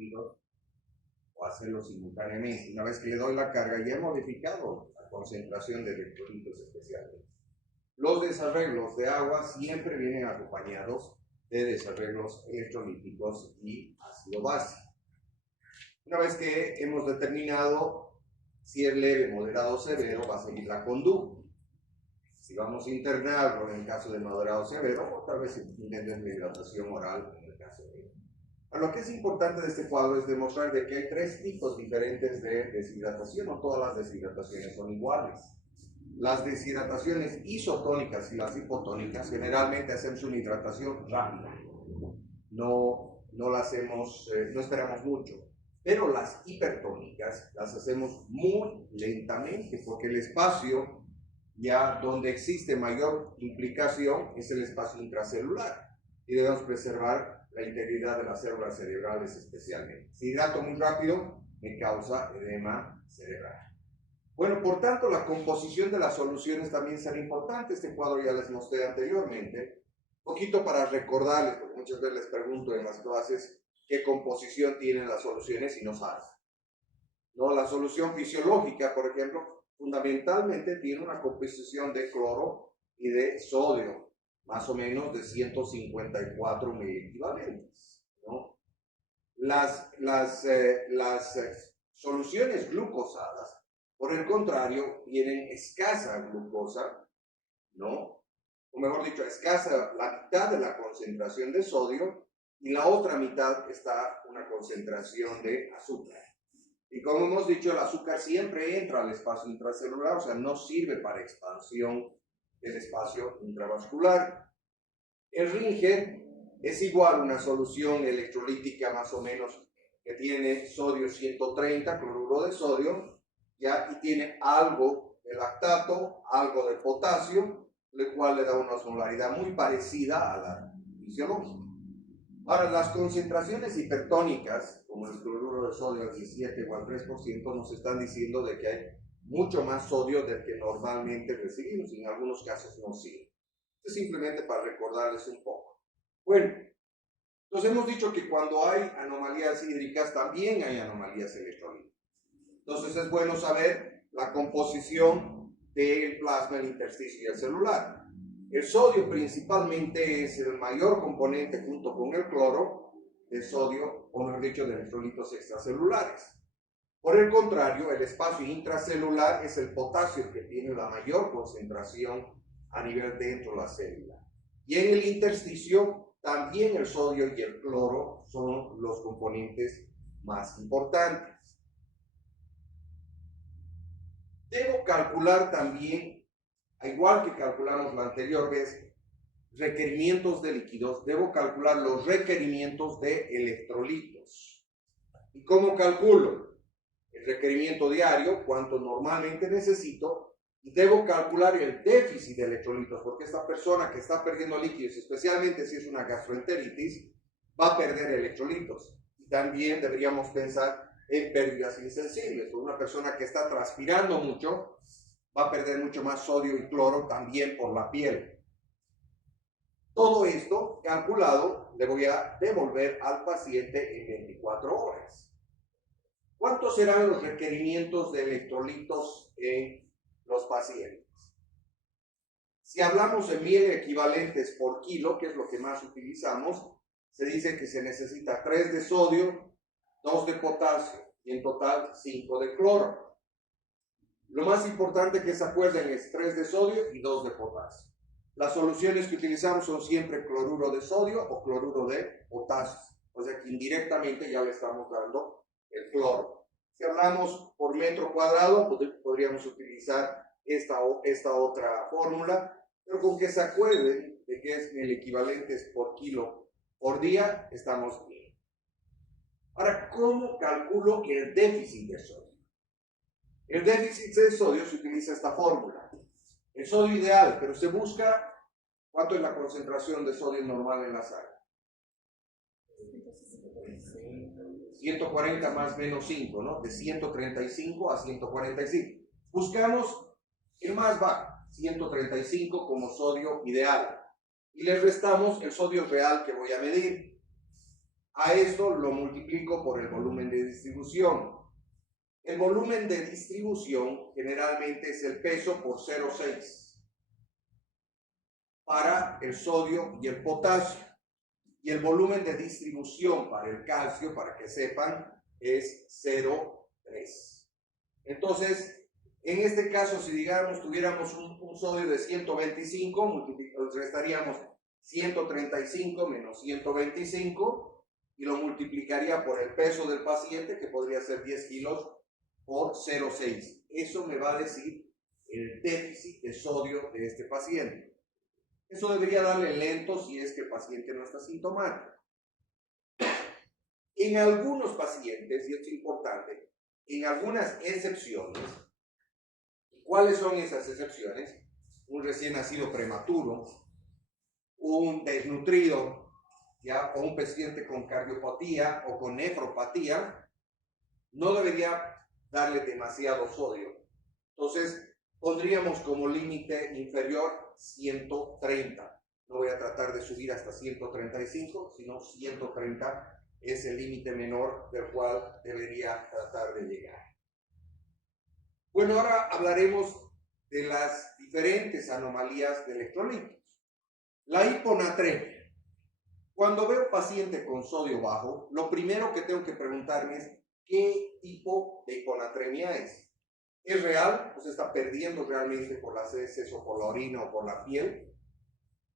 circuitos o hacerlo simultáneamente. Una vez que le doy la carga, ya he modificado la concentración de electrolitos especiales. Los desarreglos de agua siempre vienen acompañados de desarreglos electrolíticos y ácido básico. Una vez que hemos determinado si es leve, moderado o severo, va a seguir la conducta. Si vamos a internarlo en el caso de moderado o severo, o tal vez intenten la hidratación oral en el caso de... Lo que es importante de este cuadro es demostrar de que hay tres tipos diferentes de deshidratación. No todas las deshidrataciones son iguales. Las deshidrataciones isotónicas y las hipotónicas generalmente hacemos una hidratación rápida. No la hacemos, no esperamos mucho. Pero las hipertónicas las hacemos muy lentamente porque el espacio ya donde existe mayor implicación es el espacio intracelular y debemos preservar la integridad de las células cerebrales especialmente. Si hidrato muy rápido me causa edema cerebral. Bueno, por tanto, la composición de las soluciones también será importante. Este cuadro ya les mostré anteriormente. Un poquito para recordarles, porque muchas veces les pregunto en las clases qué composición tienen las soluciones y no saben. ¿No? La solución fisiológica, por ejemplo, fundamentalmente tiene una composición de cloro y de sodio, más o menos de 154 miliequivalentes, ¿no? Las soluciones glucosadas, por el contrario, tienen escasa glucosa, ¿no? O mejor dicho, escasa la mitad de la concentración de sodio y la otra mitad está una concentración de azúcar. Y como hemos dicho, el azúcar siempre entra al espacio intracelular, o sea, no sirve para expansión del espacio intravascular. El Ringer es igual a una solución electrolítica más o menos que tiene sodio 130, cloruro de sodio, ¿ya? Y tiene algo de lactato, algo de potasio, lo cual le da una osmolaridad muy parecida a la fisiológica. Ahora, las concentraciones hipertónicas, como el cloruro de sodio al 17 o al 3%, nos están diciendo de que hay mucho más sodio del que normalmente recibimos, y en algunos casos no sirve. Es simplemente para recordarles un poco. Bueno, entonces hemos dicho que cuando hay anomalías hídricas, también hay anomalías electrolíticas. Entonces es bueno saber la composición del plasma, el intersticio y el celular. El sodio principalmente es el mayor componente junto con el cloro de sodio, o mejor dicho, de electrolitos extracelulares. Por el contrario, el espacio intracelular es el potasio que tiene la mayor concentración a nivel dentro de la célula. Y en el intersticio también el sodio y el cloro son los componentes más importantes. Debo calcular también, igual que calculamos la anterior vez, requerimientos de líquidos, debo calcular los requerimientos de electrolitos. ¿Y cómo calculo? El requerimiento diario, cuánto normalmente necesito, y debo calcular el déficit de electrolitos, porque esta persona que está perdiendo líquidos, especialmente si es una gastroenteritis, va a perder electrolitos. Y también deberíamos pensar en pérdidas insensibles. Una persona que está transpirando mucho va a perder mucho más sodio y cloro también por la piel. Todo esto calculado le voy a devolver al paciente en 24 horas. ¿Cuántos serán los requerimientos de electrolitos en los pacientes? Si hablamos en 1000 equivalentes por kilo, que es lo que más utilizamos, se dice que se necesita 3 de sodio, 2 de potasio y en total 5 de cloro. Lo más importante que se acuerden es 3 de sodio y 2 de potasio. Las soluciones que utilizamos son siempre cloruro de sodio o cloruro de potasio. O sea que indirectamente ya le estamos dando el cloro. Si hablamos por metro cuadrado, podríamos utilizar esta otra fórmula, pero con que se acuerden de que es el equivalente por kilo por día, estamos bien. Ahora, ¿cómo calculo el déficit de sodio? El déficit de sodio se utiliza esta fórmula. El sodio ideal, pero se busca cuánto es la concentración de sodio normal en la sangre. 140 más menos 5, ¿no? De 135 a 145. Buscamos el más bajo, 135 como sodio ideal. Y le restamos el sodio real que voy a medir. A esto lo multiplico por el volumen de distribución. El volumen de distribución generalmente es el peso por 0,6 para el sodio y el potasio. Y el volumen de distribución para el calcio, para que sepan, es 0,3. Entonces, en este caso, si digamos tuviéramos un sodio de 125, restaríamos 135 menos 125 y lo multiplicaría por el peso del paciente, que podría ser 10 kilos, por 0,6. Eso me va a decir el déficit de sodio de este paciente. Eso debería darle lento si es que el paciente no está sintomático. En algunos pacientes, y esto es importante, en algunas excepciones, ¿cuáles son esas excepciones? Un recién nacido prematuro, un desnutrido, ¿ya? O un paciente con cardiopatía o con nefropatía, no debería darle demasiado sodio. Entonces, pondríamos como límite inferior 130. No voy a tratar de subir hasta 135, sino 130 es el límite menor del cual debería tratar de llegar. Bueno, ahora hablaremos de las diferentes anomalías de electrolitos. La hiponatremia. Cuando veo paciente con sodio bajo, lo primero que tengo que preguntarme es ¿qué tipo de hiponatremia es? ¿Es real? ¿O se está perdiendo realmente por las heces o por la orina o por la piel?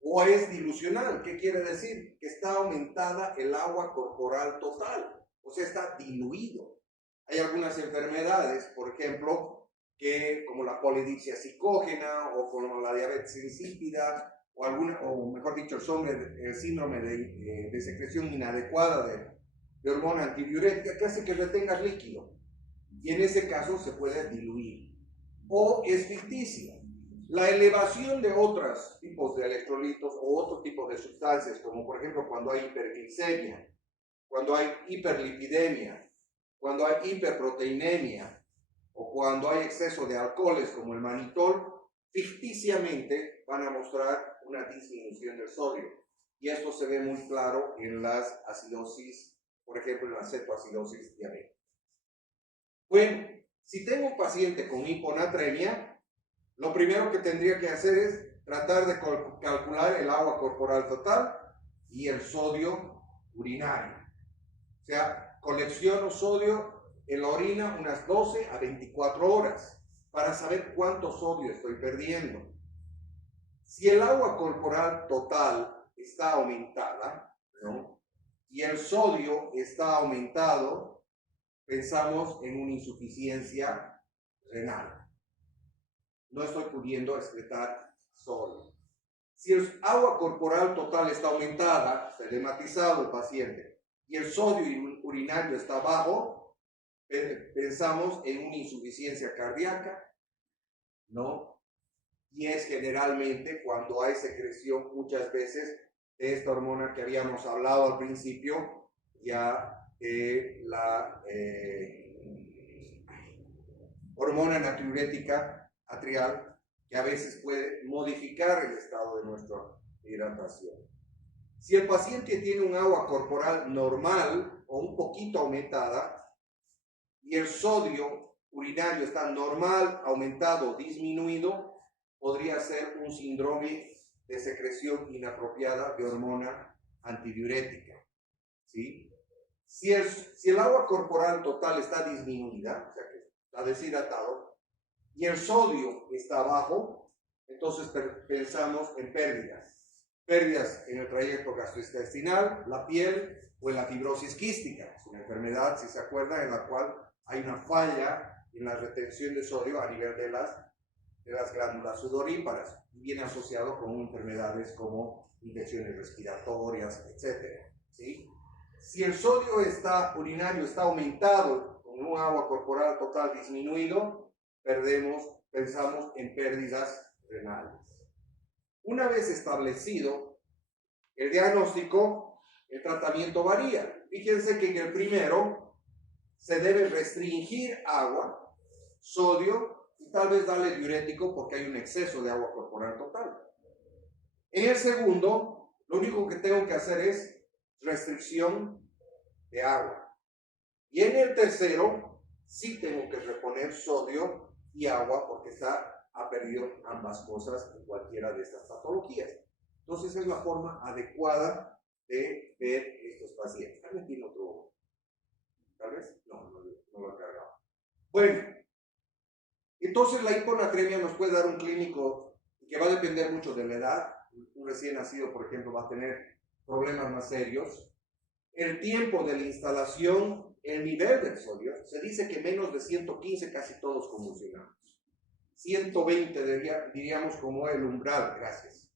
¿O es dilucional? ¿Qué quiere decir? Que está aumentada el agua corporal total, o sea, está diluido. Hay algunas enfermedades, por ejemplo, que como la polidipsia psicógena o como la diabetes insípida, o mejor dicho, el síndrome de secreción inadecuada de hormona antidiurética, que hace que retengas líquido. Y en ese caso se puede diluir. O es ficticia. La elevación de otros tipos de electrolitos o otros tipos de sustancias, como por ejemplo cuando hay hiperglicemia, cuando hay hiperlipidemia, cuando hay hiperproteinemia, o cuando hay exceso de alcoholes como el manitol, ficticiamente van a mostrar una disminución del sodio. Y esto se ve muy claro en las acidosis, por ejemplo en la cetoacidosis diabética. Bueno, si tengo un paciente con hiponatremia, lo primero que tendría que hacer es tratar de calcular el agua corporal total y el sodio urinario. O sea, colecciono sodio en la orina unas 12 a 24 horas para saber cuánto sodio estoy perdiendo. Si el agua corporal total está aumentada, ¿no? Y el sodio está aumentado, pensamos en una insuficiencia renal. No estoy pudiendo excretar sodio. Si el agua corporal total está aumentada, está edematizado el paciente, y el sodio urinario está bajo, pensamos en una insuficiencia cardíaca, ¿no? Y es generalmente cuando hay secreción muchas veces de esta hormona que habíamos hablado al principio, ya la hormona natriurética atrial, que a veces puede modificar el estado de nuestra hidratación. Si el paciente tiene un agua corporal normal o un poquito aumentada y el sodio urinario está normal, aumentado o disminuido, podría ser un síndrome de secreción inapropiada de hormona antidiurética. ¿Sí? Si el agua corporal total está disminuida, o sea que está deshidratado, y el sodio está bajo, entonces pensamos en pérdidas. Pérdidas en el trayecto gastrointestinal, la piel o en la fibrosis quística. Es una enfermedad, si se acuerdan, en la cual hay una falla en la retención de sodio a nivel de las glándulas sudoríparas, viene asociado con enfermedades como infecciones respiratorias, etc. ¿Sí? Si el sodio urinario está aumentado con un agua corporal total disminuido, pensamos en pérdidas renales. Una vez establecido el diagnóstico, el tratamiento varía. Fíjense que en el primero se debe restringir agua, sodio y tal vez darle diurético porque hay un exceso de agua corporal total. En el segundo, lo único que tengo que hacer es restricción de agua. Y en el tercero, sí tengo que reponer sodio y agua porque ha perdido ambas cosas en cualquiera de estas patologías. Entonces es la forma adecuada de ver estos pacientes. Tal vez tiene otro, tal vez, no lo ha cargado. Bueno, entonces la hiponatremia nos puede dar un clínico que va a depender mucho de la edad. Un recién nacido, por ejemplo, va a tener problemas más serios. El tiempo de la instalación, el nivel del sodio, se dice que menos de 115 casi todos convulsionamos. 120 diríamos como el umbral, gracias.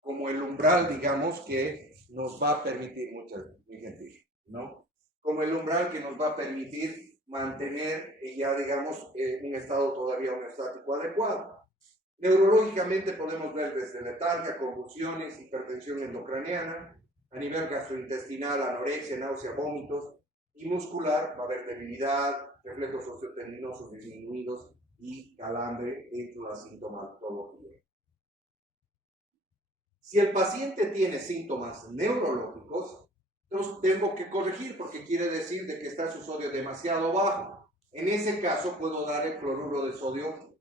Como el umbral, digamos, que nos va a permitir, muy gentil, ¿no? Como el umbral que nos va a permitir mantener ya, digamos, un estado todavía homeostático adecuado. Neurológicamente podemos ver desde letargia, convulsiones, hipertensión endocraniana, a nivel gastrointestinal, anorexia, náusea, vómitos, y muscular va a haber debilidad, reflejos osteotendinosos disminuidos y calambre dentro de la sintomatología. Si el paciente tiene síntomas neurológicos, entonces tengo que corregir porque quiere decir de que está su sodio demasiado bajo. En ese caso puedo dar el cloruro de sodio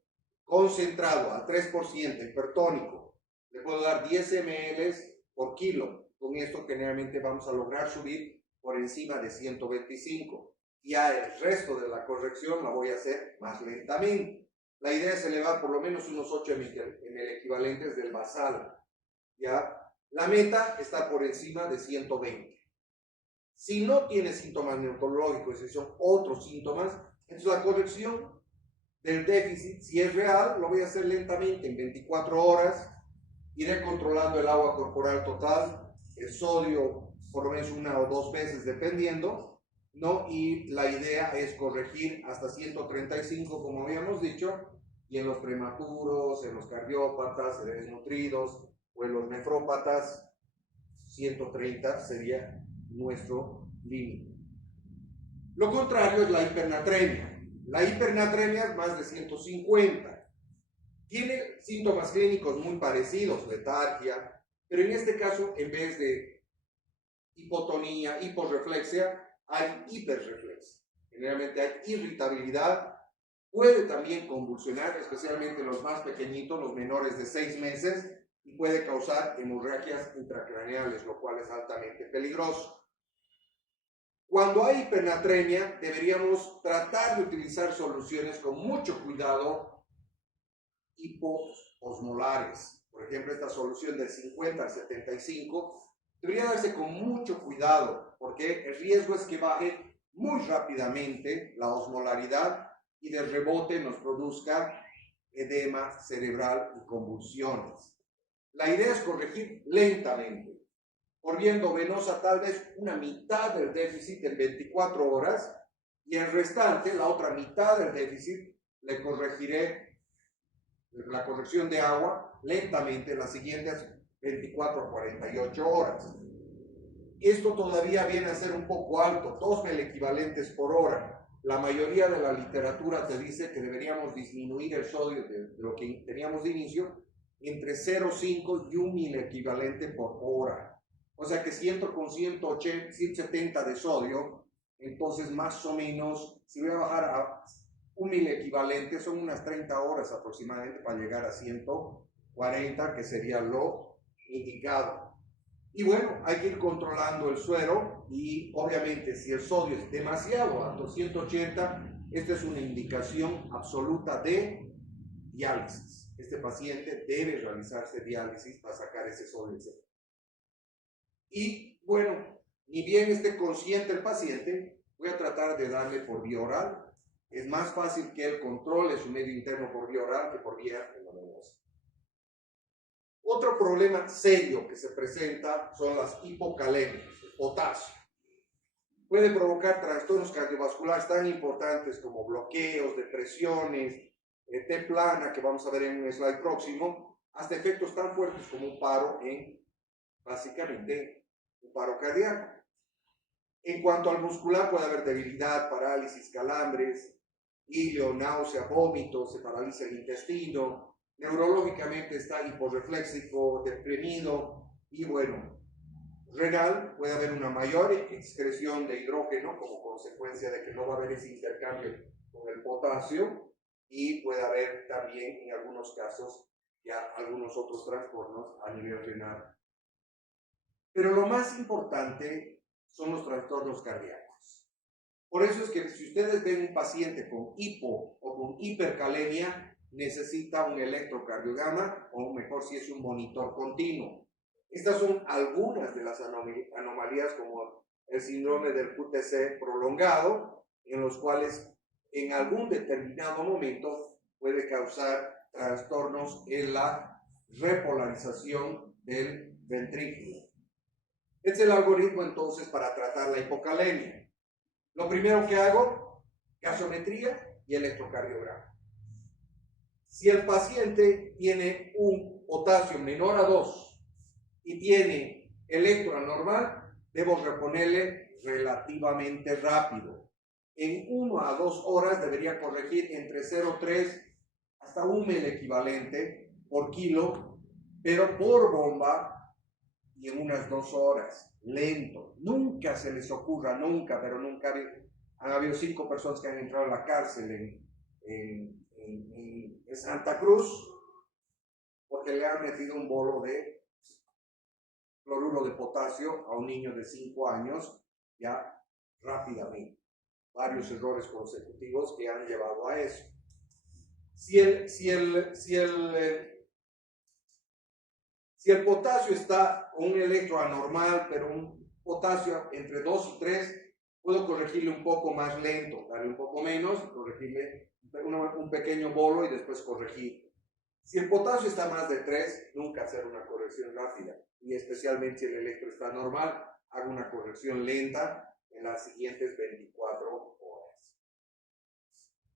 concentrado al 3%, hipertónico. Le puedo dar 10 ml por kilo. Con esto generalmente vamos a lograr subir por encima de 125. Ya el resto de la corrección la voy a hacer más lentamente. La idea es elevar por lo menos unos 8 ml equivalentes del basal. ¿Ya? La meta está por encima de 120. Si no tiene síntomas neurológicos, si son otros síntomas, entonces la corrección del déficit, si es real, lo voy a hacer lentamente, en 24 horas. Iré controlando el agua corporal total, el sodio por lo menos 1 o 2 veces dependiendo, ¿no? Y la idea es corregir hasta 135, como habíamos dicho, y en los prematuros, en los cardiópatas, en los desnutridos o en los nefrópatas, 130 sería nuestro límite. Lo contrario es la hipernatremia. La hipernatremia es más de 150. Tiene síntomas clínicos muy parecidos, letargia, pero en este caso, en vez de hipotonía, hiporreflexia, hay hiperreflexia. Generalmente hay irritabilidad, puede también convulsionar, especialmente los más pequeñitos, los menores de 6 meses, y puede causar hemorragias intracraneales, lo cual es altamente peligroso. Cuando hay hipernatremia, deberíamos tratar de utilizar soluciones con mucho cuidado hipoosmolares. Por ejemplo, esta solución del 50 al 75 debería darse con mucho cuidado, porque el riesgo es que baje muy rápidamente la osmolaridad y de rebote nos produzca edema cerebral y convulsiones. La idea es corregir lentamente. Por viendo venosa tal vez una mitad del déficit en 24 horas y el restante, la otra mitad del déficit, le corregiré la corrección de agua lentamente en las siguientes 24 a 48 horas. Esto todavía viene a ser un poco alto, 2 equivalentes por hora. La mayoría de la literatura te dice que deberíamos disminuir el sodio de lo que teníamos de inicio entre 0,5 y 1 equivalente por hora. O sea que si entro con 180, 170 de sodio, entonces más o menos, si voy a bajar a 1 equivalente, son unas 30 horas aproximadamente para llegar a 140, que sería lo indicado. Y bueno, hay que ir controlando el suero y obviamente si el sodio es demasiado alto, 180, esta es una indicación absoluta de diálisis. Este paciente debe realizarse diálisis para sacar ese sodio. Y bueno, ni bien esté consciente el paciente, voy a tratar de darle por vía oral. Es más fácil que él controle su medio interno por vía oral que por vía endovenosa. Otro problema serio que se presenta son las hipocalemias, el potasio. Puede provocar trastornos cardiovasculares tan importantes como bloqueos, depresiones, T plana, que vamos a ver en un slide próximo, hasta efectos tan fuertes como un paro básicamente, un paro cardíaco. En cuanto al muscular, puede haber debilidad, parálisis, calambres, ilio, náusea, vómitos, se paraliza el intestino. Neurológicamente está hiporrefléxico, deprimido y bueno, renal, puede haber una mayor excreción de hidrógeno como consecuencia de que no va a haber ese intercambio con el potasio, y puede haber también en algunos casos ya algunos otros trastornos a nivel renal. Pero lo más importante son los trastornos cardíacos. Por eso es que si ustedes ven un paciente con hipo o con hipercalemia, necesita un electrocardiograma, o mejor si es un monitor continuo. Estas son algunas de las anomalías, como el síndrome del QTc prolongado, en los cuales en algún determinado momento puede causar trastornos en la repolarización del ventrículo. Este es el algoritmo entonces para tratar la hipocalemia. Lo primero que hago, gasometría y electrocardiograma. Si el paciente tiene un potasio menor a 2 y tiene electro anormal, debo reponerle relativamente rápido. En 1 a 2 horas debería corregir entre 0,3 hasta 1 ml equivalente por kilo, pero por bomba y en unas 2 horas, lento. Nunca se les ocurra, nunca, pero nunca han habido 5 personas que han entrado a la cárcel en Santa Cruz porque le han metido un bolo de cloruro de potasio a un niño de 5 años ya rápidamente. Varios errores consecutivos que han llevado a eso. Si el potasio está con un electro anormal, pero un potasio entre 2 y 3, puedo corregirle un poco más lento, darle un poco menos, corregirle un pequeño bolo y después corregir. Si el potasio está más de 3, nunca hacer una corrección rápida, y especialmente si el electro está normal, hago una corrección lenta en las siguientes 24 horas.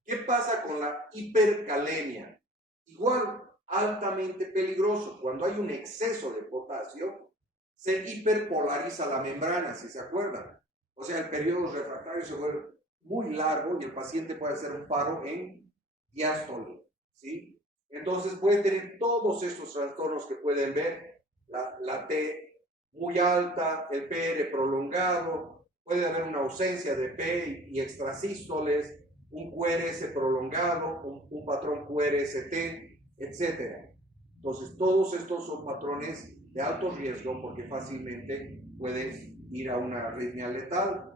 ¿Qué pasa con la hipercalemia? Igual, altamente peligroso. Cuando hay un exceso de potasio, se hiperpolariza la membrana, si se acuerdan. O sea, el periodo refractario se vuelve muy largo y el paciente puede hacer un paro en diástole, ¿sí? Entonces puede tener todos estos trastornos que pueden ver, la T muy alta, el PR prolongado, puede haber una ausencia de P y extrasístoles, un QRS prolongado, un patrón QRST, etc. Entonces todos estos son patrones de alto riesgo porque fácilmente puedes ir a una arritmia letal.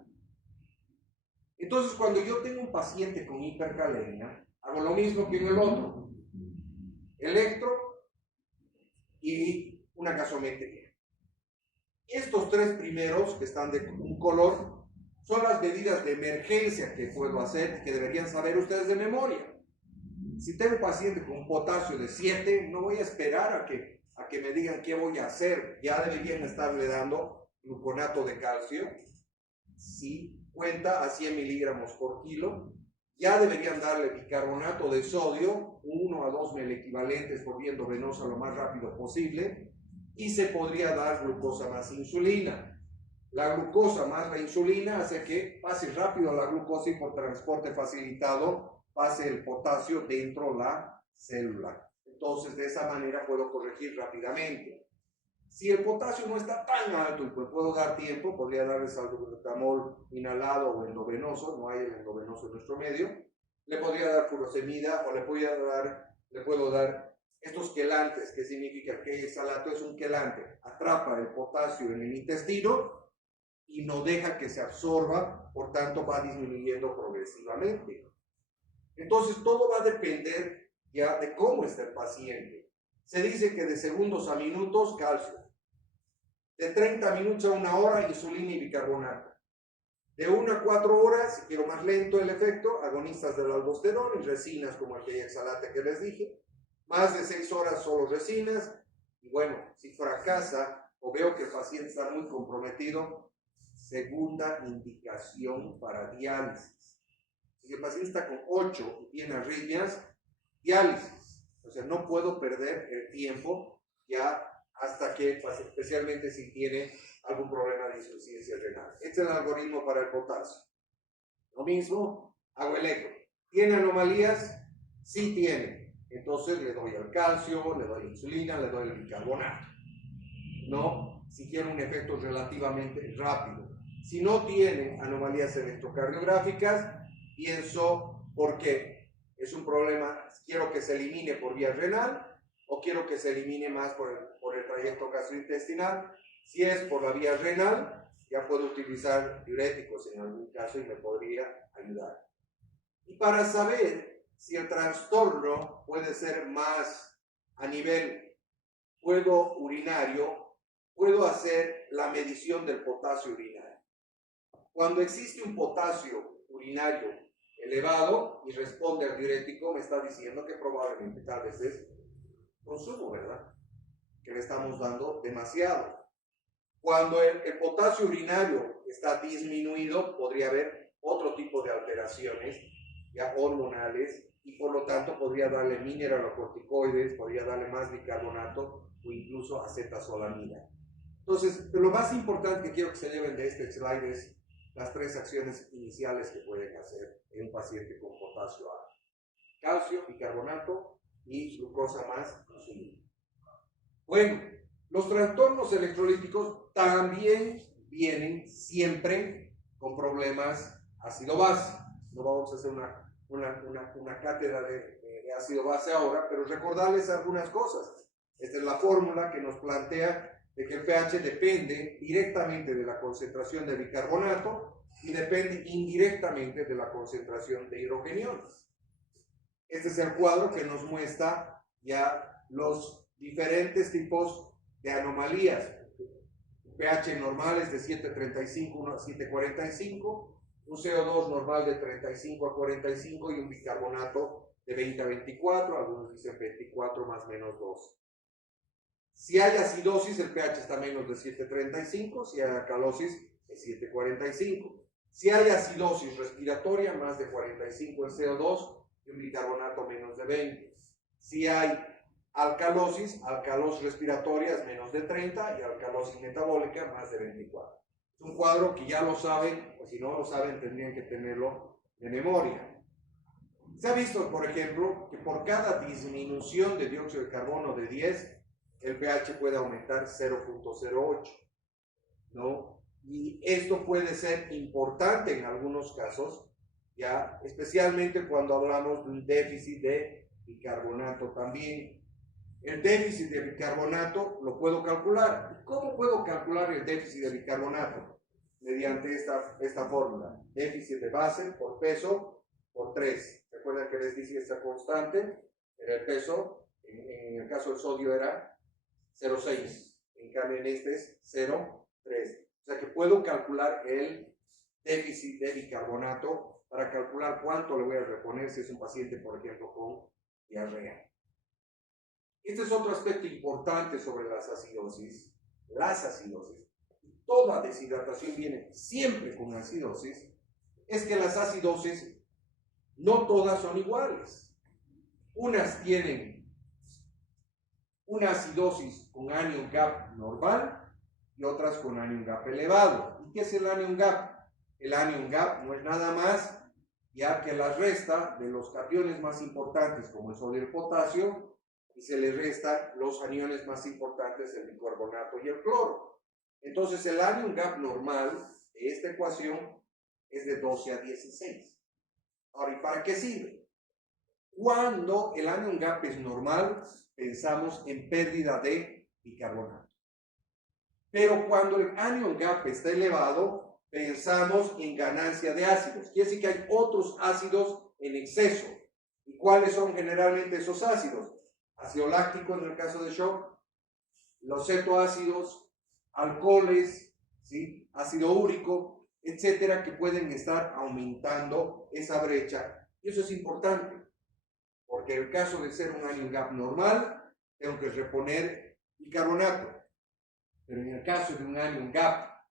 Entonces cuando yo tengo un paciente con hipercalemia, hago lo mismo que en el otro. Electro y una gasometría. Estos 3 primeros que están de un color son las medidas de emergencia que puedo hacer y que deberían saber ustedes de memoria. Si tengo un paciente con un potasio de 7, no voy a esperar a que me digan qué voy a hacer. Ya deberían estarle dando gluconato de calcio, si cuenta a 100 miligramos por kilo. Ya deberían darle bicarbonato de sodio, 1 a 2 ml equivalentes por vía endovenosa lo más rápido posible, y se podría dar glucosa más insulina. La glucosa más la insulina hace que pase rápido la glucosa y por transporte facilitado pase el potasio dentro de la célula. Entonces, de esa manera puedo corregir rápidamente. Si el potasio no está tan alto y pues puedo dar tiempo, podría darles salbutamol inhalado o endovenoso, no hay el endovenoso en nuestro medio, le podría dar furosemida o le puedo dar estos quelantes, que significa que el salato es un quelante, atrapa el potasio en el intestino y no deja que se absorba, por tanto va disminuyendo progresivamente. Entonces todo va a depender ya de cómo está el paciente. Se dice que de segundos a minutos, calcio. De 30 minutos a 1 hora, insulina y bicarbonato. De 1 a 4 horas, si quiero más lento el efecto, agonistas del aldosterón y resinas como el hexalate que les dije. Más de 6 horas solo resinas. Y bueno, si fracasa o veo que el paciente está muy comprometido, segunda indicación para diálisis. Si el paciente está con 8 y tiene arritmias, diálisis. O sea, no puedo perder el tiempo ya hasta que, especialmente si tiene algún problema de insuficiencia renal. Este es el algoritmo para el potasio. Lo mismo, hago electro. ¿Tiene anomalías? Sí tiene. Entonces le doy el calcio, le doy insulina, le doy el bicarbonato. ¿No? si quiero un efecto relativamente rápido. Si no tiene anomalías electrocardiográficas, pienso, ¿por qué? Es un problema, quiero que se elimine por vía renal o quiero que se elimine más por el trayecto gastrointestinal. Si es por la vía renal, ya puedo utilizar diuréticos en algún caso y me podría ayudar. Y para saber si el trastorno puede ser más a nivel urinario, puedo hacer la medición del potasio urinario. Cuando existe un potasio urinario elevado y responde al diurético, me está diciendo que probablemente tal vez es consumo, ¿verdad? Que le estamos dando demasiado. Cuando el potasio urinario está disminuido, podría haber otro tipo de alteraciones ya hormonales y por lo tanto podría darle mineralocorticoides, podría darle más bicarbonato o incluso acetazolamida. Entonces, lo más importante que quiero que se lleven de este slide es las 3 acciones iniciales que pueden hacer en un paciente con potasio alto: calcio, bicarbonato y glucosa más insulina. Bueno, los trastornos electrolíticos también vienen siempre con problemas ácido-base. No vamos a hacer una cátedra de ácido-base ahora, pero recordarles algunas cosas. Esta es la fórmula que nos plantea de que el pH depende directamente de la concentración de bicarbonato y depende indirectamente de la concentración de hidrogeniones. Este es el cuadro que nos muestra ya los diferentes tipos de anomalías. pH normal es de 7.35 a 7.45, un CO2 normal de 35 a 45 y un bicarbonato de 20 a 24, algunos dicen 24 más menos 2. Si hay acidosis, el pH está menos de 7.35, si hay alcalosis es 7.45. Si hay acidosis respiratoria, más de 45 en CO2 y un bicarbonato menos de 20. Si hay alcalosis respiratoria es menos de 30 y alcalosis metabólica más de 24. Es un cuadro que ya lo saben, o si no lo saben tendrían que tenerlo de memoria. Se ha visto, por ejemplo, que por cada disminución de dióxido de carbono de 10, el pH puede aumentar 0.08, ¿no? Y esto puede ser importante en algunos casos, ya, especialmente cuando hablamos de un déficit de bicarbonato también. El déficit de bicarbonato lo puedo calcular. ¿Cómo puedo calcular el déficit de bicarbonato? Mediante esta fórmula. Déficit de base por peso por 3. ¿Recuerdan que les dije esta constante? Era el peso, en el caso del sodio era 0,6. En cambio en este es 0,3. O sea que puedo calcular el déficit de bicarbonato para calcular cuánto le voy a reponer si es un paciente, por ejemplo, con diarrea. Este es otro aspecto importante sobre las acidosis. Las acidosis, toda deshidratación viene siempre con acidosis, es que las acidosis no todas son anions Unas tienen una acidosis con anion gap normal y otras con anion gap elevado. ¿Y qué es el anion gap? El anion gap no es nada más ya que la resta de los cationes más importantes como el sodio y el potasio y se le restan los aniones más importantes, el bicarbonato y el cloro. Entonces el anion gap normal de esta ecuación es de 12 a 16. Ahora, ¿y para qué sirve? Cuando el anion gap es normal, pensamos en pérdida de bicarbonato. Pero cuando el anion gap está elevado, pensamos en ganancia de ácidos. Quiere decir que hay otros ácidos en exceso. ¿Y cuáles son generalmente esos ácidos? Ácido láctico en el caso de shock, los cetoácidos, alcoholes, ¿sí? Ácido úrico, etcétera, que pueden estar aumentando esa brecha. Y eso es importante, porque en el caso de ser un anion gap normal, tengo que reponer bicarbonato. Pero en el caso de un anion gap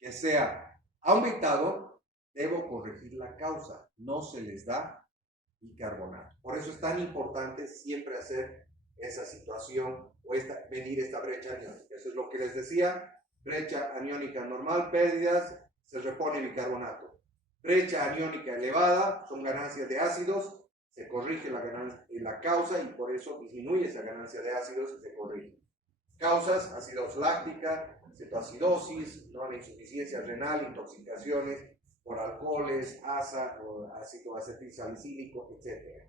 que sea aumentado, debo corregir la causa. No se les da bicarbonato. Por eso es tan importante siempre hacer esa situación o medir esta brecha aniónica. Eso es lo que les decía. Brecha aniónica normal, pérdidas, se repone bicarbonato. Brecha aniónica elevada, son ganancias de ácidos, se corrige la causa y por eso disminuye esa ganancia de ácidos y se corrige. Causas: acidosis láctica, cetoacidosis, ¿no? La insuficiencia renal, intoxicaciones por alcoholes, ASA, o ácido acetilsalicílico, etc.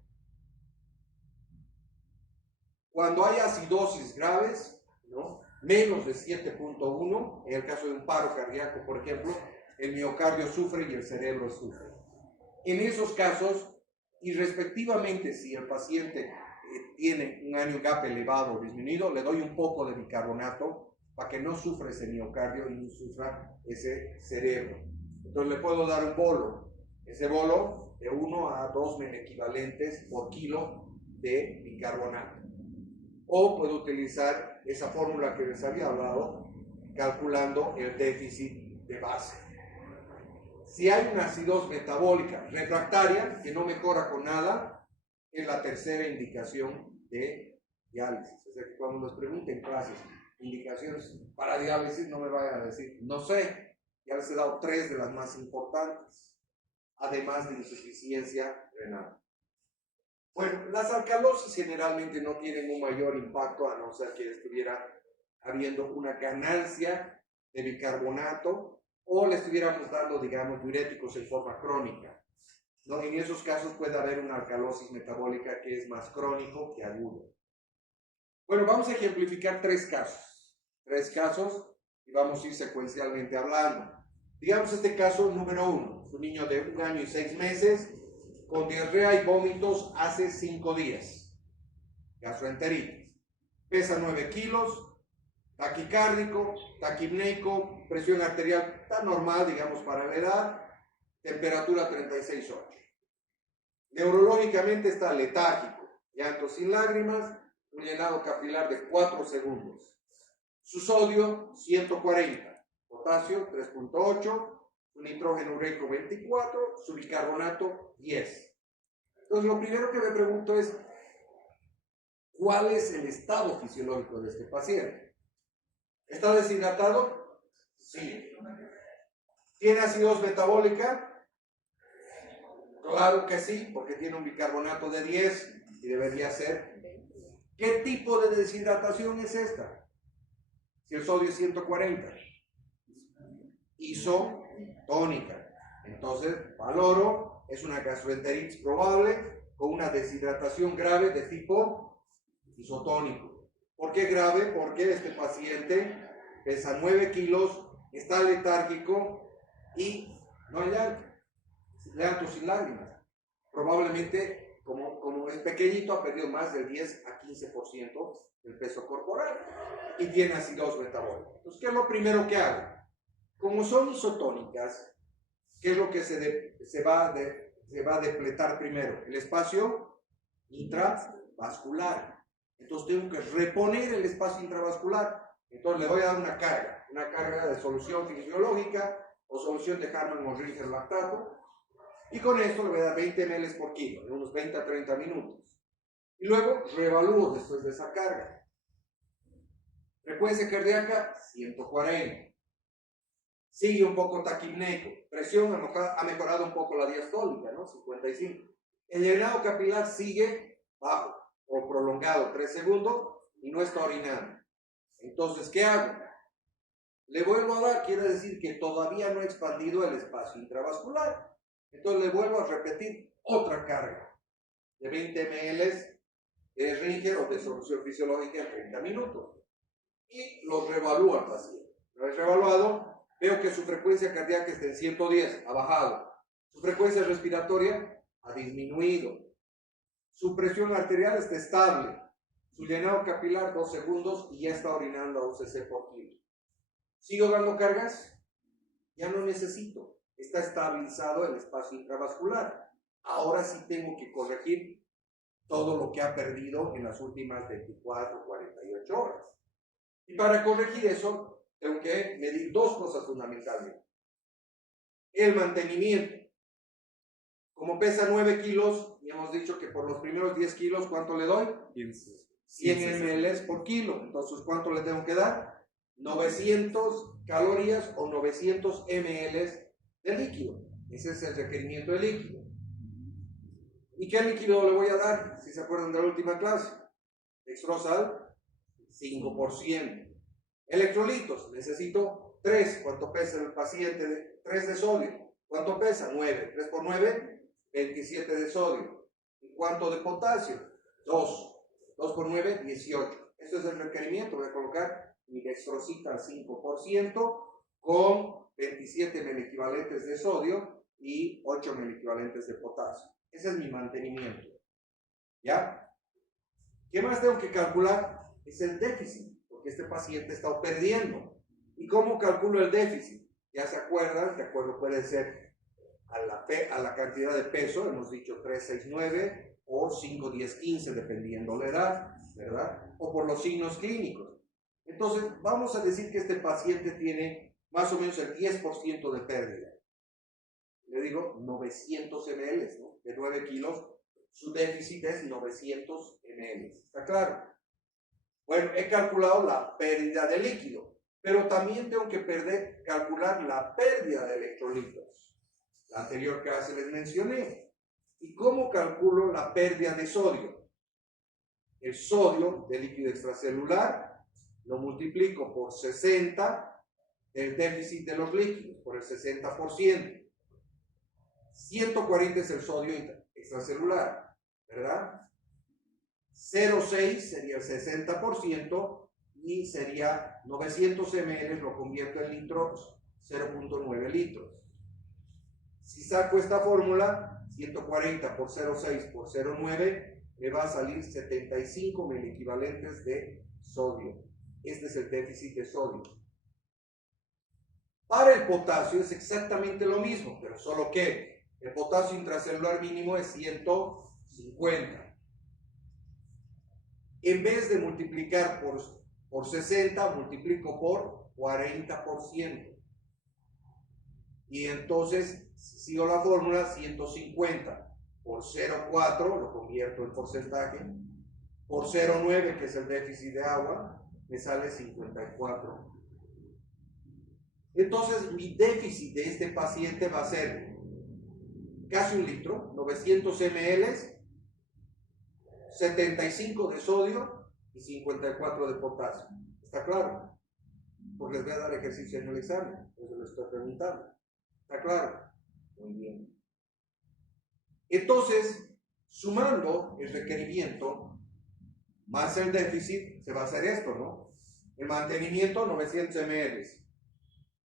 Cuando hay acidosis graves, ¿no? Menos de 7.1, en el caso de un paro cardíaco, por ejemplo, el miocardio sufre y el cerebro sufre. En esos casos, y respectivamente, si el paciente tiene un ánimo gap elevado o disminuido, le doy un poco de bicarbonato para que no sufra ese miocardio y no sufra ese cerebro. Entonces le puedo dar un bolo. Ese bolo de 1 a 2 equivalentes por kilo de bicarbonato. O puedo utilizar esa fórmula que les había hablado, calculando el déficit de base. Si hay una acidosis metabólica refractaria que no mejora con nada, es la tercera indicación de diálisis. O sea que cuando nos pregunten en clases indicaciones para diálisis, no me vayan a decir, no sé, ya les he dado 3 de las más importantes, además de insuficiencia renal. Bueno, las alcalosis generalmente no tienen un mayor impacto, a no ser que estuviera habiendo una ganancia de bicarbonato o le estuviéramos dando, digamos, diuréticos en forma crónica, ¿no? En esos casos puede haber una alcalosis metabólica que es más crónico que agudo. Bueno, vamos a ejemplificar 3 casos. 3 casos y vamos a ir secuencialmente hablando. Digamos este caso número 1, un niño de 1 año y 6 meses con diarrea y vómitos hace 5 días, gastroenteritis, pesa 9 kilos, taquicárdico, taquipneico, presión arterial está normal, digamos, para la edad, temperatura 36,8. Neurológicamente está letárgico, llanto sin lágrimas, un llenado capilar de 4 segundos. Su sodio 140, potasio 3.8, su nitrógeno ureico 24, su bicarbonato 10. Entonces lo primero que me pregunto es, ¿cuál es el estado fisiológico de este paciente? ¿Está deshidratado? Sí. ¿Tiene acidosis metabólica? Claro que sí, porque tiene un bicarbonato de 10 y debería ser. ¿Qué tipo de deshidratación es esta? Si el sodio es 140. Isotónica. Entonces, valoro, es una gastroenteritis probable con una deshidratación grave de tipo isotónico. ¿Por qué grave? Porque este paciente pesa 9 kilos, está letárgico y no hay llanto sin lágrimas. Probablemente, como es pequeñito, ha perdido más del 10 a 15% del peso corporal y tiene acidosis metabólica. Entonces, ¿qué es lo primero que hago? Como son isotónicas, ¿qué es lo que se va a depletar primero? El espacio intravascular. Entonces tengo que reponer el espacio intravascular. Entonces le voy a dar una carga de solución fisiológica o solución de Harman o Ringer lactato. Y con esto le voy a dar 20 ml por kilo, en unos 20 a 30 minutos. Y luego reevalúo después de esa carga. Frecuencia cardíaca, 140. Sigue un poco taquipneico. Presión ha mejorado un poco la diastólica, ¿no? 55. El llenado capilar sigue bajo o prolongado, 3 segundos, y no está orinando. Entonces, ¿qué hago? Le vuelvo a dar, quiere decir que todavía no he expandido el espacio intravascular. Entonces le vuelvo a repetir otra carga de 20 ml de Ringer o de solución fisiológica en 30 minutos. Y lo reevalúo al paciente. Lo he reevaluado, veo que su frecuencia cardíaca está en 110, ha bajado. Su frecuencia respiratoria ha disminuido. Su presión arterial está estable. Su llenado capilar 2 segundos y ya está orinando a 1 cc por kilo. ¿Sigo dando cargas? Ya no necesito. Está estabilizado el espacio intravascular. Ahora sí tengo que corregir todo lo que ha perdido en las últimas 24 48 horas. Y para corregir eso, tengo que medir 2 cosas fundamentalmente. El mantenimiento. Como pesa 9 kilos, y hemos dicho que por los primeros 10 kilos, ¿cuánto le doy? 100 ml por kilo. Entonces, ¿cuánto le tengo que dar? 900 calorías o 900 ml de líquido. Ese es el requerimiento de líquido. ¿Y qué líquido le voy a dar? Si se acuerdan de la última clase. Dextrosal 5%. Electrolitos, necesito 3. ¿Cuánto pesa el paciente? 3 de sodio. ¿Cuánto pesa? 9. 3 por 9, 27 de sodio. ¿Y cuánto de potasio? 2. 2 por 9, 18. Esto es el requerimiento. Voy a colocar mi dextrosita al 5% con 27 miliequivalentes de sodio y 8 miliequivalentes de potasio. Ese es mi mantenimiento. ¿Ya? ¿Qué más tengo que calcular? Es el déficit, porque este paciente está perdiendo. ¿Y cómo calculo el déficit? Ya se acuerdan, de acuerdo, puede ser a la cantidad de peso, hemos dicho 3, 6, 9 o 5, 10, 15, dependiendo la edad, ¿verdad? O por los signos clínicos. Entonces, vamos a decir que este paciente tiene más o menos el 10% de pérdida. Le digo 900 ml, ¿no? De 9 kilos, su déficit es 900 ml. ¿Está claro? Bueno, he calculado la pérdida de líquido, pero también tengo que calcular la pérdida de electrolitos. La anterior clase les mencioné. ¿Y cómo calculo la pérdida de sodio? El sodio del líquido extracelular lo multiplico por 60 del déficit de los líquidos, por el 60%. 140 es el sodio extracelular, ¿verdad? 0,6 sería el 60% y sería 900 ml, lo convierto en litros, 0.9 litros. Si saco esta fórmula, 140 por 0,6 por 0,9, me va a salir 75 miliequivalentes de sodio. Este es el déficit de sodio. Para el potasio es exactamente lo mismo, pero solo que el potasio intracelular mínimo es 150. En vez de multiplicar por 60, multiplico por 40%. Y entonces, si sigo la fórmula, 150 por 0,4, lo convierto en porcentaje, por 0,9, que es el déficit de agua, me sale 54. Entonces, mi déficit de este paciente va a ser casi 1 litro, 900 ml, 75 de sodio y 54 de potasio. ¿Está claro? Porque les voy a dar ejercicio en el examen, eso les estoy preguntando. ¿Está claro? Muy bien. Entonces, sumando el requerimiento más el déficit, se va a hacer esto, ¿no? El mantenimiento, 900 ml.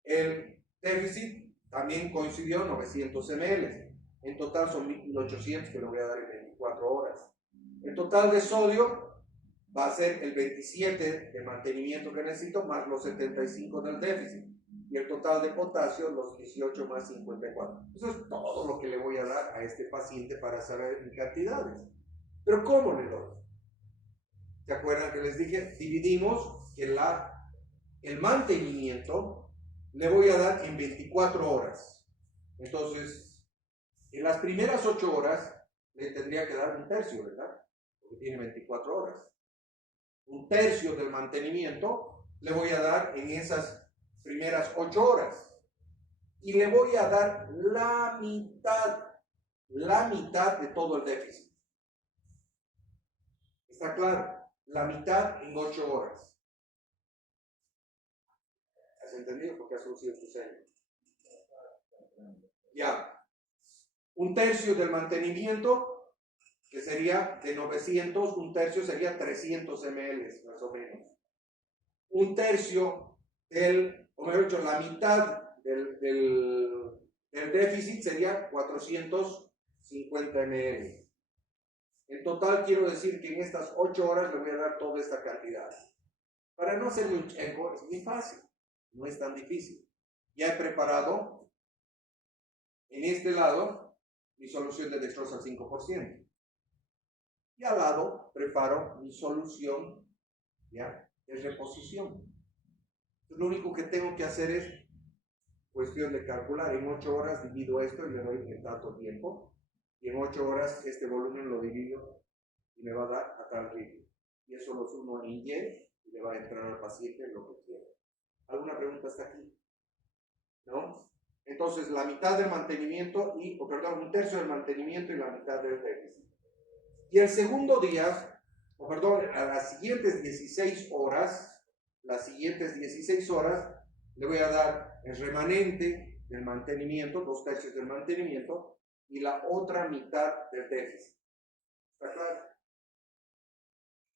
El déficit también coincidió, 900 ml. En total son 1800 que lo voy a dar en 24 horas. El total de sodio va a ser el 27 de mantenimiento que necesito más los 75 del déficit. Y el total de potasio, los 18 más 54. Eso es todo lo que le voy a dar a este paciente para saber en cantidades. Pero ¿cómo le doy? ¿Se acuerdan que les dije? Dividimos que el mantenimiento le voy a dar en 24 horas. Entonces, en las primeras 8 horas le tendría que dar un tercio, ¿verdad? Porque tiene 24 horas. Un tercio del mantenimiento le voy a dar en esas primeras 8 horas. Y le voy a dar la mitad de todo el déficit. ¿Está claro? La mitad en 8 horas. ¿Has entendido por qué has producido tu seño? Ya. Un tercio del mantenimiento, que sería de 900, un tercio sería 300 ml, más o menos. Un tercio o mejor dicho, la mitad del déficit sería 450 ml. En total quiero decir que en estas 8 horas le voy a dar toda esta cantidad. Para no hacerme un checo, es muy fácil, no es tan difícil. Ya he preparado en este lado mi solución de dextrosa al 5%. Y al lado preparo mi solución, ¿ya?, de reposición. Entonces, lo único que tengo que hacer es cuestión de calcular. En 8 horas divido esto y le doy en tanto tiempo. Y en 8 horas este volumen lo divido y me va a dar a tal ritmo. Y eso lo sumo en Y y le va a entrar al paciente lo que quiera. ¿Alguna pregunta hasta aquí? ¿No? Entonces, la mitad del mantenimiento un tercio del mantenimiento y la mitad del déficit. Y el segundo día o perdón, a las siguientes 16 horas, le voy a dar el remanente del mantenimiento, 2/3 del mantenimiento, y la otra mitad del déficit. ¿Está claro?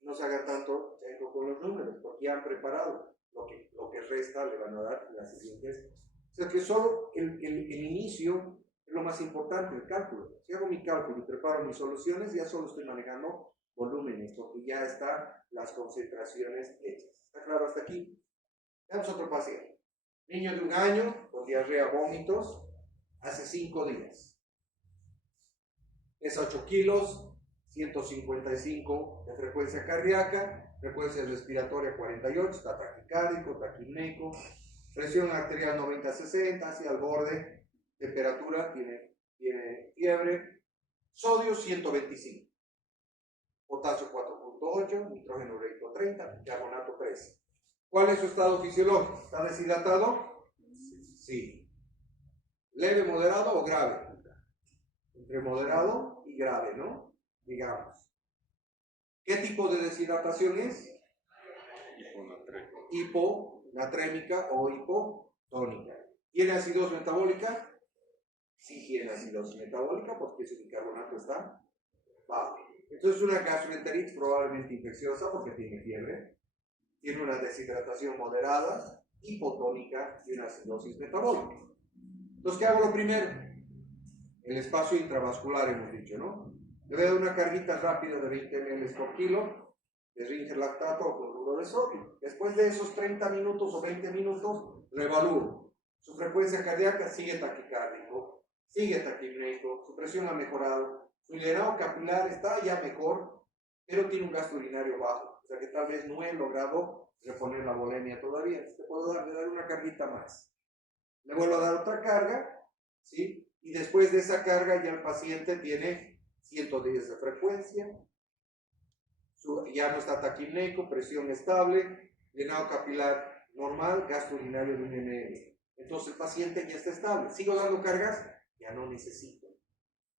No se haga tanto eco con los números, porque ya han preparado lo que resta, le van a dar las siguientes. O sea que solo el inicio es lo más importante, el cálculo. Si hago mi cálculo y preparo mis soluciones, ya solo estoy manejando volúmenes, porque ya están las concentraciones hechas. ¿Está claro hasta aquí? Veamos otro paciente. Niño de 1 año, con diarrea, vómitos, hace 5 días. Pesa 8 kilos, 155 de frecuencia cardíaca, frecuencia respiratoria 48, está taquicárdico, taquipneico, presión arterial 90-60, hacia el borde, temperatura, tiene fiebre, sodio 125, potasio 4.8, nitrógeno ureico 30, carbonato 13. ¿Cuál es su estado fisiológico? ¿Está deshidratado? Sí. ¿Leve, moderado o grave? Entre moderado y grave, ¿no? Digamos. ¿Qué tipo de deshidratación es? Hiponatrémica o hipotónica. ¿Tiene acidosis metabólica? Sí tiene acidosis metabólica porque su bicarbonato está bajo. Entonces una gastroenteritis probablemente infecciosa porque tiene fiebre, tiene una deshidratación moderada, hipotónica y una acidosis metabólica. Entonces, ¿qué hago lo primero? El espacio intravascular hemos dicho, ¿no? Le voy a dar una carguita rápida de 20 ml por kilo de Ringer lactato o cloruro de sodio. Después de esos 30 minutos o 20 minutos, reevalúo. Su frecuencia cardíaca sigue taquicárdico, sigue taquipneico, su presión ha mejorado, su llenado capilar está ya mejor, pero tiene un gasto urinario bajo. O sea que tal vez no he logrado reponer la volemia todavía. Te puedo dar una carguita más. Le vuelvo a dar otra carga, ¿sí? Y después de esa carga ya el paciente tiene 110 de frecuencia, ya no está taquipneico, presión estable, llenado capilar normal, gasto urinario de 1 ml. Entonces el paciente ya está estable. ¿Sigo dando cargas? Ya no necesito.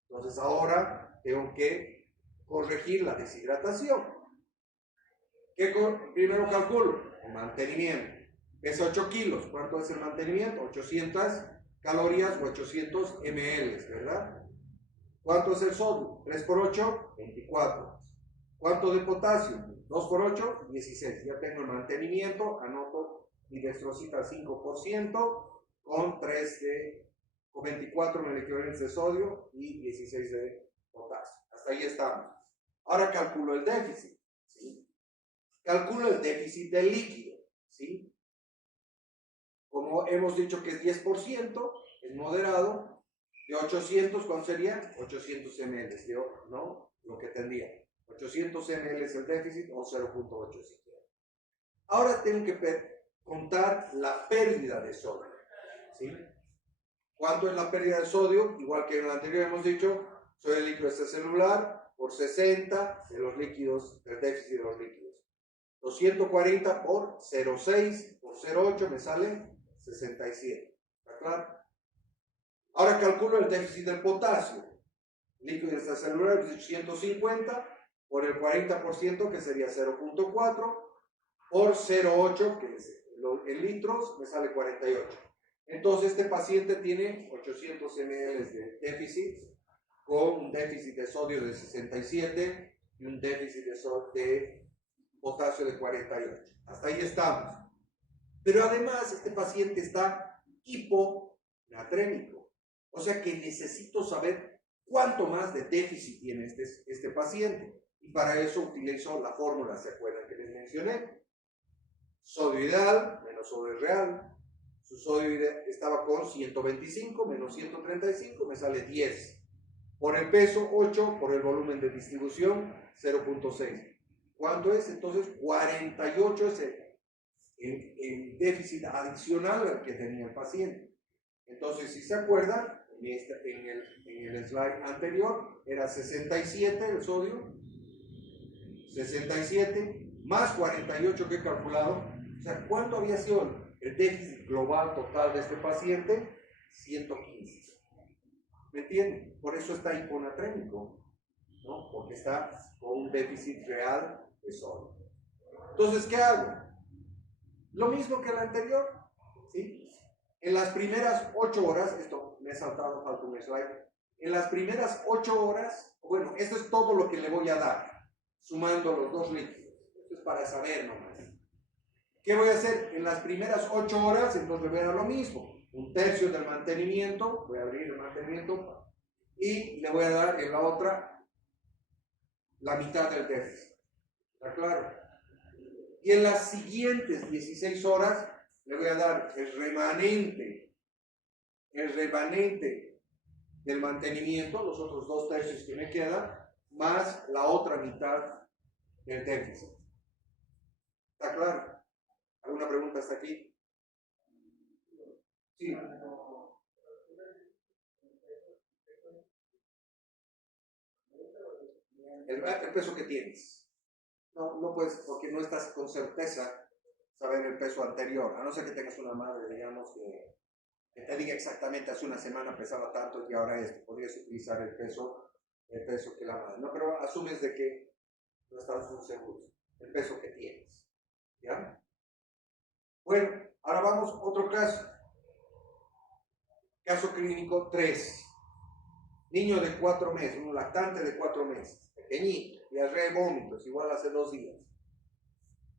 Entonces ahora tengo que corregir la deshidratación. Primero calculo el mantenimiento. Pesa 8 kilos. ¿Cuánto es el mantenimiento? 800 calorías o 800 ml, ¿verdad? ¿Cuánto es el sodio? 3 por 8, 24. ¿Cuánto de potasio? 2 por 8, 16. Ya tengo el mantenimiento, anoto mi dextrosita al 5% con 24 miliquilogramos de sodio y 16 de potasio. Hasta ahí estamos. Ahora calculo el déficit, ¿sí? Calculo el déficit del líquido, ¿sí? Como hemos dicho que es 10%, es moderado, de 800, ¿cuánto sería? 800 ml, ¿no? Lo que tendría. 800 ml es el déficit o 0.8 si quieren. Ahora tengo que contar la pérdida de sodio, ¿sí? ¿Cuánto es la pérdida de sodio? Igual que en el anterior hemos dicho, sodio líquido extracelular por 60 de los líquidos, del déficit de los líquidos. 240 por 0,6 por 0,8 me sale 67. ¿Está claro? Ahora calculo el déficit del potasio. Líquido extracelular es 150 por el 40% que sería 0.4 por 0.8 que es en litros me sale 48. Entonces este paciente tiene 800 ml de déficit con un déficit de sodio de 67 y un déficit de potasio de 48. Hasta ahí estamos. Pero además este paciente está hiponatrémico. O sea que necesito saber cuánto más de déficit tiene este paciente. Y para eso utilizo la fórmula, ¿se acuerdan que les mencioné? Sodio ideal menos sodio real. Su sodio estaba con 125 menos 135, me sale 10. Por el peso, 8. Por el volumen de distribución, 0.6. ¿Cuánto es? Entonces, 48 es el déficit adicional al que tenía el paciente. Entonces, si se acuerdan, en el slide anterior era 67 el sodio, 67 más 48 que he calculado. O sea, ¿cuánto había sido el déficit global total de este paciente? 115. ¿Me entienden? Por eso está hiponatrémico, ¿no? Porque está con un déficit real de sodio. Entonces, ¿qué hago? Lo mismo que el anterior, ¿sí? En las primeras 8 horas, esto me he saltado, falta un slide. En las primeras 8 horas, bueno, esto es todo lo que le voy a dar, sumando los dos líquidos. Esto es para saber nomás. ¿Qué voy a hacer? En las primeras 8 horas, entonces le voy a dar lo mismo. 1/3 del mantenimiento, voy a abrir el mantenimiento, y le voy a dar en la otra la mitad del déficit. ¿Está claro? Y en las siguientes 16 horas le voy a dar el remanente del mantenimiento, los otros 2/3 que me quedan, más la otra mitad del déficit. ¿Está claro? ¿Alguna pregunta hasta aquí? Sí. El peso que tienes. No puedes, porque no estás con certeza saber el peso anterior, a no ser que tengas una madre, digamos, que te diga exactamente hace una semana pesaba tanto y ahora esto. Podrías utilizar el peso que la madre. No, pero asumes de que no estás muy seguro. El peso que tienes. ¿Ya? Bueno, ahora vamos a otro caso. Caso clínico 3. Niño de 4 meses, un lactante de 4 meses, pequeñito, diarrea y vómitos, igual hace 2 días.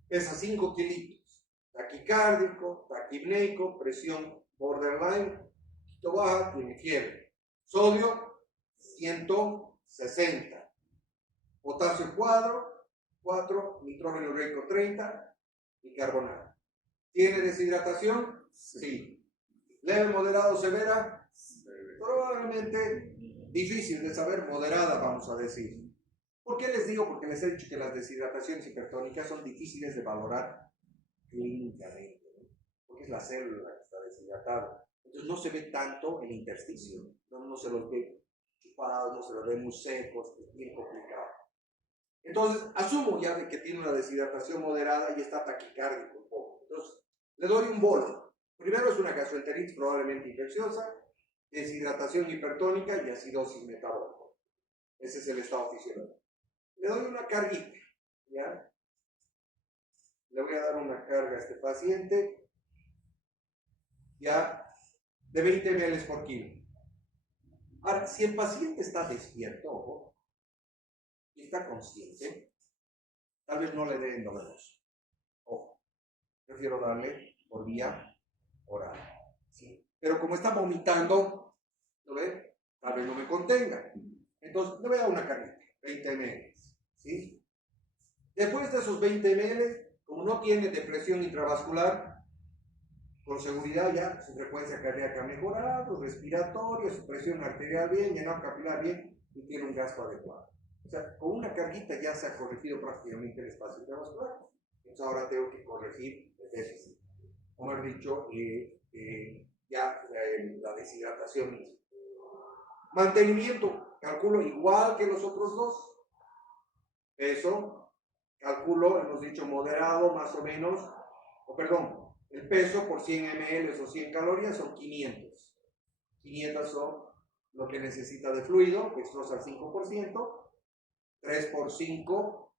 Pesa 5 kilitos. Taquicárdico, taquipneico, presión borderline, poquito baja, tiene fiebre. Sodio 160. Potasio 4, nitrógeno ureico 30, bicarbonato. ¿Tiene deshidratación? Sí. ¿Leve, moderado, severa? Probablemente difícil de saber, moderada vamos a decir. ¿Por qué les digo? Porque les he dicho que las deshidrataciones hipertónicas son difíciles de valorar clínicamente, ¿no? Porque es la célula que está deshidratada. Entonces no se ve tanto el intersticio, no se los ve chupados, no se los ve muy secos, es bien complicado. Entonces asumo ya de que tiene una deshidratación moderada y está taquicárdico un poco. Entonces le doy un bolo. Primero es una gastroenteritis probablemente infecciosa, deshidratación hipertónica y acidosis metabólica. Ese es el estado fisiológico. Le doy una carguita, ¿ya? Le voy a dar una carga a este paciente, ya, de 20 ml por kilo. Ahora, si el paciente está despierto, ojo, y está consciente, tal vez no le dé endovenoso. Ojo, prefiero darle por vía oral, ¿sí? Pero como está vomitando, ¿lo ve? Tal vez no me contenga. Entonces, le voy a dar una carguita, 20 ml, ¿sí? Después de esos 20 ml, como no tiene depresión intravascular, con seguridad ya su frecuencia cardíaca ha mejorado, respiratoria, su presión arterial bien, llenado capilar bien y tiene un gasto adecuado. O sea, con una carguita ya se ha corregido prácticamente el espacio intravascular. Entonces ahora tengo que corregir el déficit. Como he dicho, ya la deshidratación misma. Mantenimiento, calculo igual que los otros dos. Peso, calculo, hemos dicho moderado más o menos, el peso por 100 ml o 100 calorías son 500. 500 son lo que necesita de fluido, que es al 5%, 3 por 5,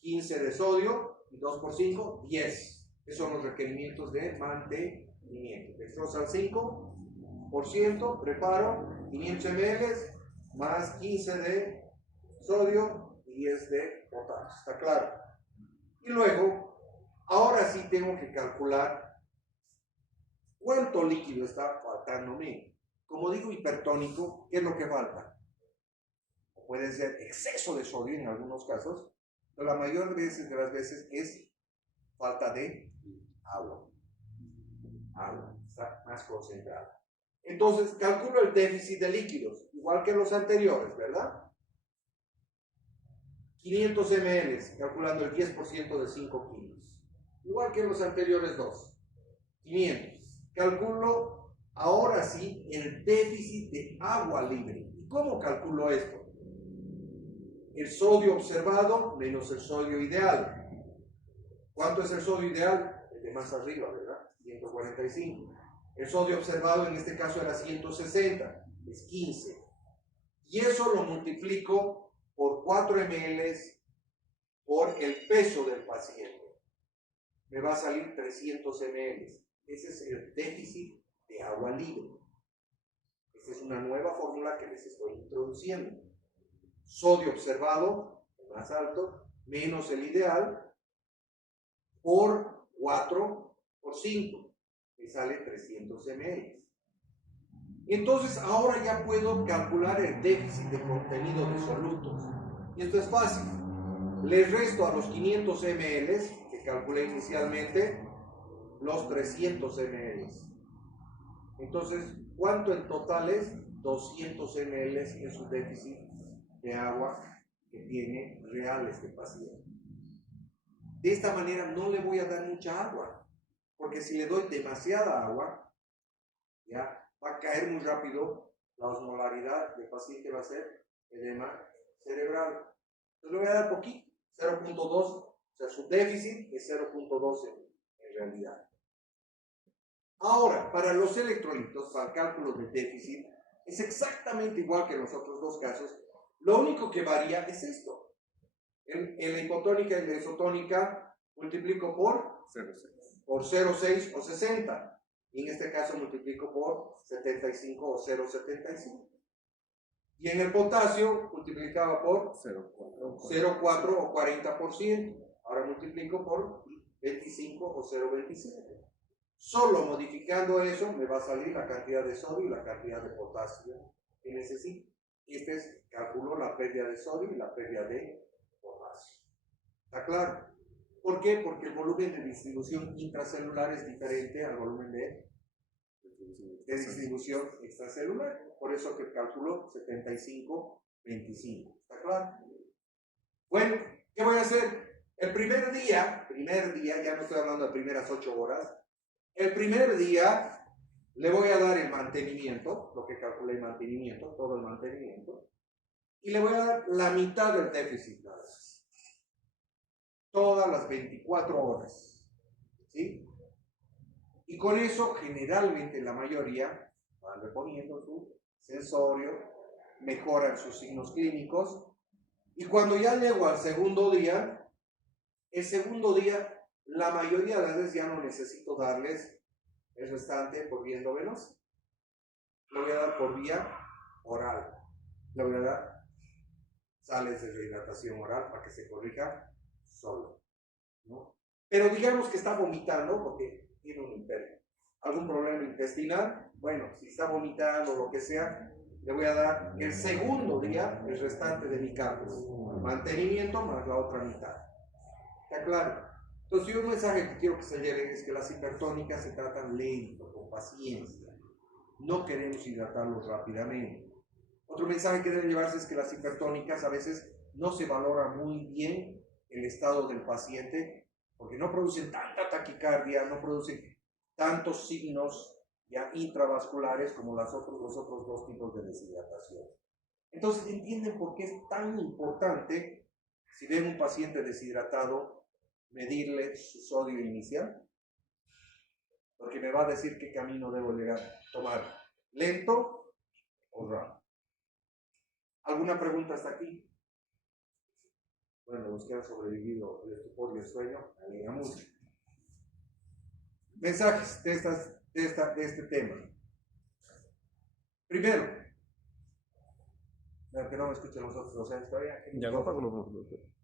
15 de sodio, y 2 por 5, 10. Esos son los requerimientos de mantenimiento. Dextrosa al 5%, preparo 500 ml más 15 de sodio y 10 de potasio. ¿Está claro? Y luego, ahora sí tengo que calcular cuánto líquido está faltándome. Como digo hipertónico, ¿qué es lo que falta? Puede ser exceso de sodio en algunos casos, pero la mayor de las veces es falta de agua. Agua, está más concentrada. Entonces, calculo el déficit de líquidos, igual que los anteriores, ¿verdad? 500 ml, calculando el 10% de 5 kilos. Igual que los anteriores dos. 500. Calculo ahora sí el déficit de agua libre. ¿Y cómo calculo esto? El sodio observado menos el sodio ideal. ¿Cuánto es el sodio ideal? El de más arriba, ¿verdad? 145. El sodio observado en este caso era 160, es 15. Y eso lo multiplico por 4 ml por el peso del paciente. Me va a salir 300 ml. Ese es el déficit de agua libre. Esta es una nueva fórmula que les estoy introduciendo. Sodio observado, más alto, menos el ideal, por 4 por 5, me sale 300 ml. Entonces ahora ya puedo calcular el déficit de contenido de solutos. Y esto es fácil. Les resto a los 500 ml que calculé inicialmente los 300 ml. Entonces, ¿cuánto en total es? 200 ml es su déficit de agua que tiene real este paciente. De esta manera no le voy a dar mucha agua, porque si le doy demasiada agua, ya va a caer muy rápido la osmolaridad del paciente, va a ser edema cerebral. Entonces le voy a dar poquito, 0.2, o sea, su déficit es 0.12 en realidad. Ahora, para los electrolitos, para el cálculo de déficit, es exactamente igual que en los otros dos casos. Lo único que varía es esto. En la hipotónica y la isotónica multiplico por 0,6 o 60. Y en este caso multiplico por 75 o 0,75. Y en el potasio multiplicaba por 0,4 o 40%. Ahora multiplico por 25 o 0,27. Solo modificando eso me va a salir la cantidad de sodio y la cantidad de potasio que necesito. Este calculo la pérdida de sodio y la pérdida de potasio. ¿Está claro? ¿Por qué? Porque el volumen de distribución intracelular es diferente al volumen de distribución extracelular. Por eso que calculo 75-25. ¿Está claro? Bueno, ¿qué voy a hacer? El primer día, ya no estoy hablando de primeras 8 horas, el primer día le voy a dar el mantenimiento, lo que calculé el mantenimiento, todo el mantenimiento, y le voy a dar la mitad del déficit. Todas las 24 horas. ¿Sí? Y con eso, generalmente, la mayoría van reponiendo su sensorio, mejoran sus signos clínicos, y cuando ya llego al segundo día, el segundo día, la mayoría de las veces ya no necesito darles el restante por vía endovenosa. Lo voy a dar por vía oral. Le voy a dar sales de rehidratación oral para que se corrija solo, ¿no? Pero digamos que está vomitando porque tiene un imperio. ¿Algún problema intestinal? Bueno, si está vomitando o lo que sea, le voy a dar el segundo día el restante de mi cálculo. Mantenimiento más la otra mitad. ¿Está claro? Entonces, un mensaje que quiero que se lleven es que las hipertónicas se tratan lento, con paciencia. No queremos hidratarlos rápidamente. Otro mensaje que deben llevarse es que las hipertónicas a veces no se valora muy bien el estado del paciente porque no producen tanta taquicardia, no producen tantos signos ya intravasculares como los otros dos tipos de deshidratación. Entonces, ¿entienden por qué es tan importante, si ven un paciente deshidratado, medirle su sodio inicial? Porque me va a decir qué camino debo tomar, lento o rápido. ¿Alguna pregunta hasta aquí? Bueno, los que han sobrevivido el estupor y el sueño, me alegra mucho. Mensajes de este tema. Primero, que no me escuchen los otros docentes todavía. Ya no pago los